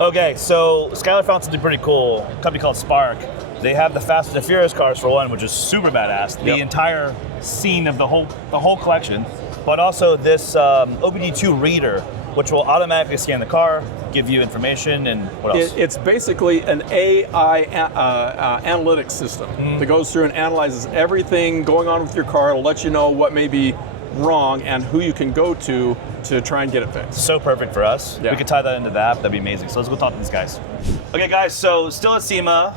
Okay, so Skylar found something pretty cool. A company called SPARQ. They have the Fast and the Furious cars for one, which is super badass. The entire scene of the whole collection, but also this OBD2 reader, which will automatically scan the car, give you information, and what else? It's basically an AI analytics system that goes through and analyzes everything going on with your car. It'll let you know what may be wrong and who you can go to try and get it fixed. So perfect for us. Yeah. We could tie that into the app. That'd be amazing. So let's go talk to these guys. Okay, guys. So still at SEMA,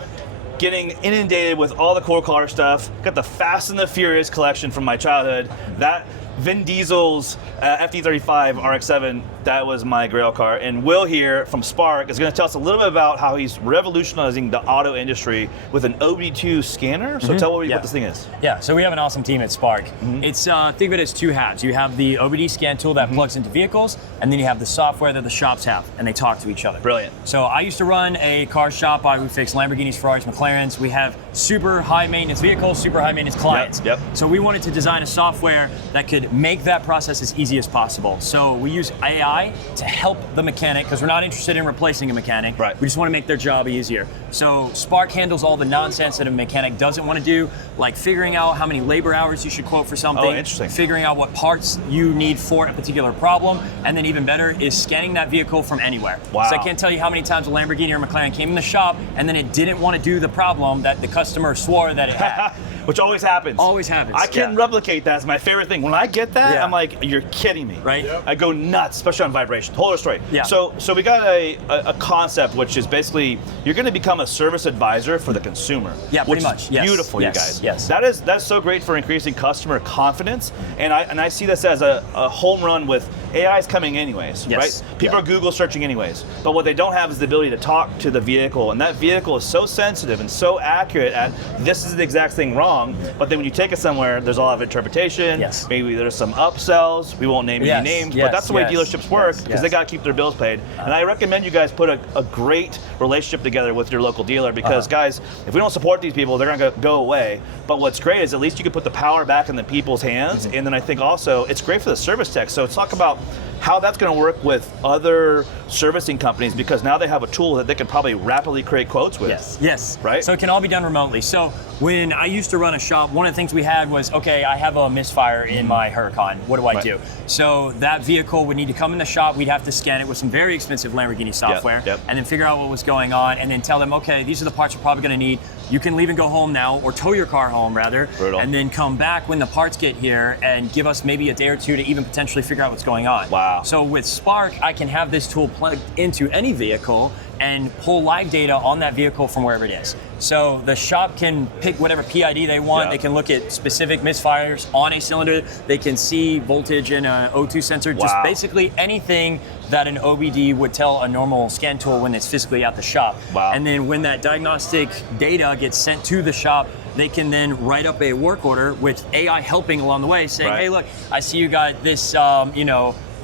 getting inundated with all the cool car stuff. Got the Fast and the Furious collection from my childhood. That Vin Diesel's FD35 RX-7, that was my grail car. And Will here from SPARQ is going to tell us a little bit about how he's revolutionizing the auto industry with an OBD2 scanner. So tell me what this thing is. Yeah, so we have an awesome team at SPARQ. It's think of it as two halves. You have the OBD scan tool that plugs into vehicles, and then you have the software that the shops have, and they talk to each other. Brilliant. So I used to run a car shop. We fix Lamborghinis, Ferraris, McLarens. We have super high maintenance vehicles, super high maintenance clients. Yep. So we wanted to design a software that could make that process as easy as possible. So we use AI to help the mechanic, because we're not interested in replacing a mechanic. Right. We just want to make their job easier. So SPARQ handles all the nonsense that a mechanic doesn't want to do, like figuring out how many labor hours you should quote for something. Oh, interesting. Figuring out what parts you need for a particular problem, and then even better is scanning that vehicle from anywhere. Wow. So I can't tell you how many times a Lamborghini or McLaren came in the shop and then it didn't want to do the problem that the customer swore that it had. Which always happens. Always happens. I can replicate that. It's my favorite thing. When I get that, Yeah. I'm like, you're kidding me. Right? Yep. I go nuts, especially on vibration. Whole other story. Yeah. So we got a concept, which is basically you're going to become a service advisor for the consumer. Yeah, which pretty much. Is Yes. beautiful, Yes. you guys. Yes. That's so great for increasing customer confidence, and I see this as a home run with AI is coming anyways, Yes. right? People are Google searching anyways, but what they don't have is the ability to talk to the vehicle, and that vehicle is so sensitive and so accurate at this is the exact thing wrong, but then when you take it somewhere, there's a lot of interpretation. Yes. Maybe there's some upsells. We won't name any names, but that's the way dealerships work because they got to keep their bills paid. And I recommend you guys put a great relationship together with your local dealer because, guys, if we don't support these people, they're going to go away. But what's great is at least you can put the power back in the people's hands. And then I think also it's great for the service tech. So let's talk about how that's going to work with other servicing companies because now they have a tool that they can probably rapidly create quotes with. Yes. Right? So it can all be done remotely. So when I used to run a shop, one of the things we had was, okay, I have a misfire in my Huracan. What do I do? So that vehicle would need to come in the shop. We'd have to scan it with some very expensive Lamborghini software and then figure out what was going on and then tell them, okay, these are the parts you're probably going to need. You can leave and go home now, or tow your car home rather, and then come back when the parts get here and give us maybe a day or two to even potentially figure out what's going on. Wow. So with SPARQ, I can have this tool plugged into any vehicle and pull live data on that vehicle from wherever it is. So the shop can pick whatever PID they want. They can look at specific misfires on a cylinder. They can see voltage in an O2 sensor, just basically anything that an OBD would tell a normal scan tool when it's physically at the shop. And then when that diagnostic data gets sent to the shop, they can then write up a work order with AI helping along the way, saying, hey, look, I see you got this,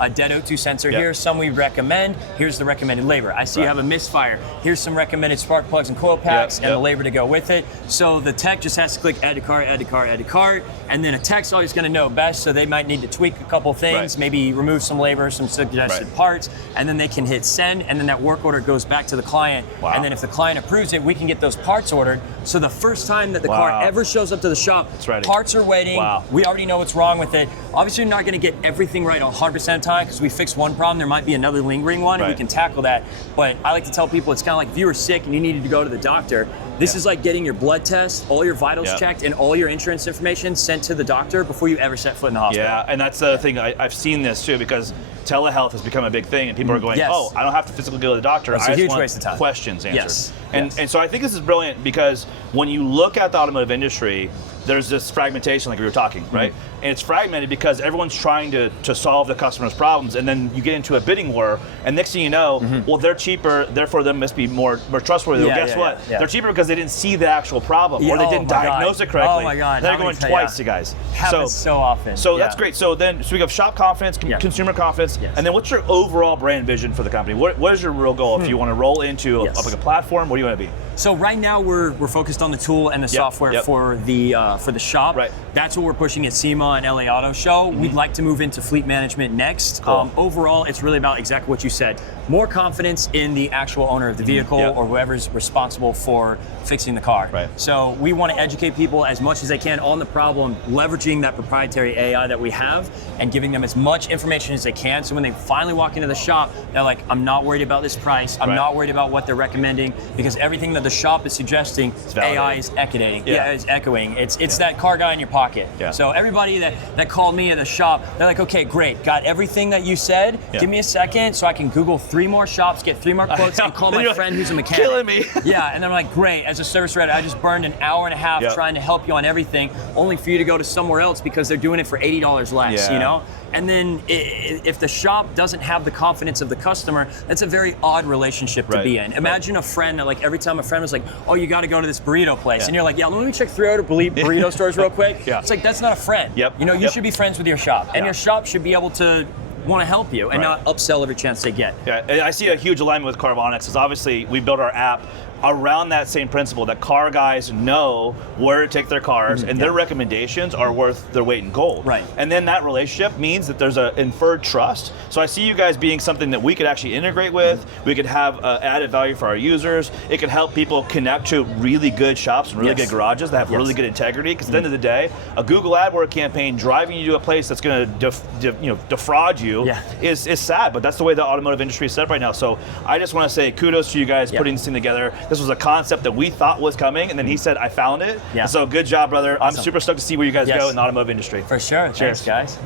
a dead O2 sensor. Here's some we recommend. Here's the recommended labor. I see you have a misfire. Here's some recommended SPARQ plugs and coil packs and the labor to go with it. So the tech just has to click add to cart, add to cart, add to cart, and then a tech's always going to know best, so they might need to tweak a couple things, maybe remove some labor, some suggested parts, and then they can hit send, and then that work order goes back to the client. And then if the client approves it, we can get those parts ordered. So the first time that the car ever shows up to the shop, parts are waiting. We already know what's wrong with it. Obviously, you're not going to get everything right 100% of the time because we fix one problem, there might be another lingering one, and we can tackle that. But I like to tell people it's kind of like if you were sick and you needed to go to the doctor, this is like getting your blood test, all your vitals checked, and all your insurance information sent to the doctor before you ever set foot in the hospital. Yeah, and that's the thing, I've seen this too, because telehealth has become a big thing, and people are going, oh, I don't have to physically go to the doctor, That's I a just huge want waste of time. questions answered. And so I think this is brilliant because when you look at the automotive industry, there's this fragmentation like we were talking, right? And it's fragmented because everyone's trying to solve the customer's problems, and then you get into a bidding war, and next thing you know, well, they're cheaper, therefore they must be more trustworthy. Well, guess what? They're cheaper because they didn't see the actual problem, or they didn't diagnose it correctly. Oh my God. They're going twice, you guys. Happens so often. So that's great. So we have shop confidence, consumer confidence, and then what's your overall brand vision for the company? What is your real goal? If you want to roll into like a platform, what do you want to be? So right now we're focused on the tool and the software for the for the shop. Right. That's what we're pushing at SEMA and LA Auto Show. We'd like to move into fleet management next. Cool. Overall, it's really about exactly what you said. More confidence in the actual owner of the vehicle or whoever's responsible for fixing the car. Right. So we want to educate people as much as they can on the problem, leveraging that proprietary AI that we have and giving them as much information as they can. So when they finally walk into the shop, they're like, I'm not worried about this price. I'm not worried about what they're recommending, because everything that the shop is suggesting, AI is echoing. Is echoing. It's that car guy in your pocket. So everybody that called me at the shop, they're like, okay, great, got everything that you said. Give me a second so I can Google 3 more shops, get 3 more quotes, and call my friend who's a mechanic. Killing me. And I'm like, great. As a service writer, I just burned an hour and a half trying to help you on everything, only for you to go to somewhere else because they're doing it for $80 less. You know. And then if the shop doesn't have the confidence of the customer, that's a very odd relationship to be in. Imagine a friend that, like, every time a friend was like, oh, you got to go to this burrito place. And you're like, let me check 3 other burrito stores real quick. It's like, that's not a friend. You know, you should be friends with your shop. And your shop should be able to want to help you and not upsell every chance they get. And I see a huge alignment with Carvonix, because obviously we built our app around that same principle, that car guys know where to take their cars, and their recommendations are worth their weight in gold. And then that relationship means that there's an inferred trust. So I see you guys being something that we could actually integrate with. We could have added value for our users. It could help people connect to really good shops and really good garages that have really good integrity. Because at the end of the day, a Google AdWords campaign driving you to a place that's going to defraud you is sad. But that's the way the automotive industry is set up right now. So I just want to say kudos to you guys putting this thing together. This was a concept that we thought was coming, and then he said, I found it. So good job, brother. I'm super stoked to see where you guys go in the automotive industry. For sure. Cheers. Thanks, guys.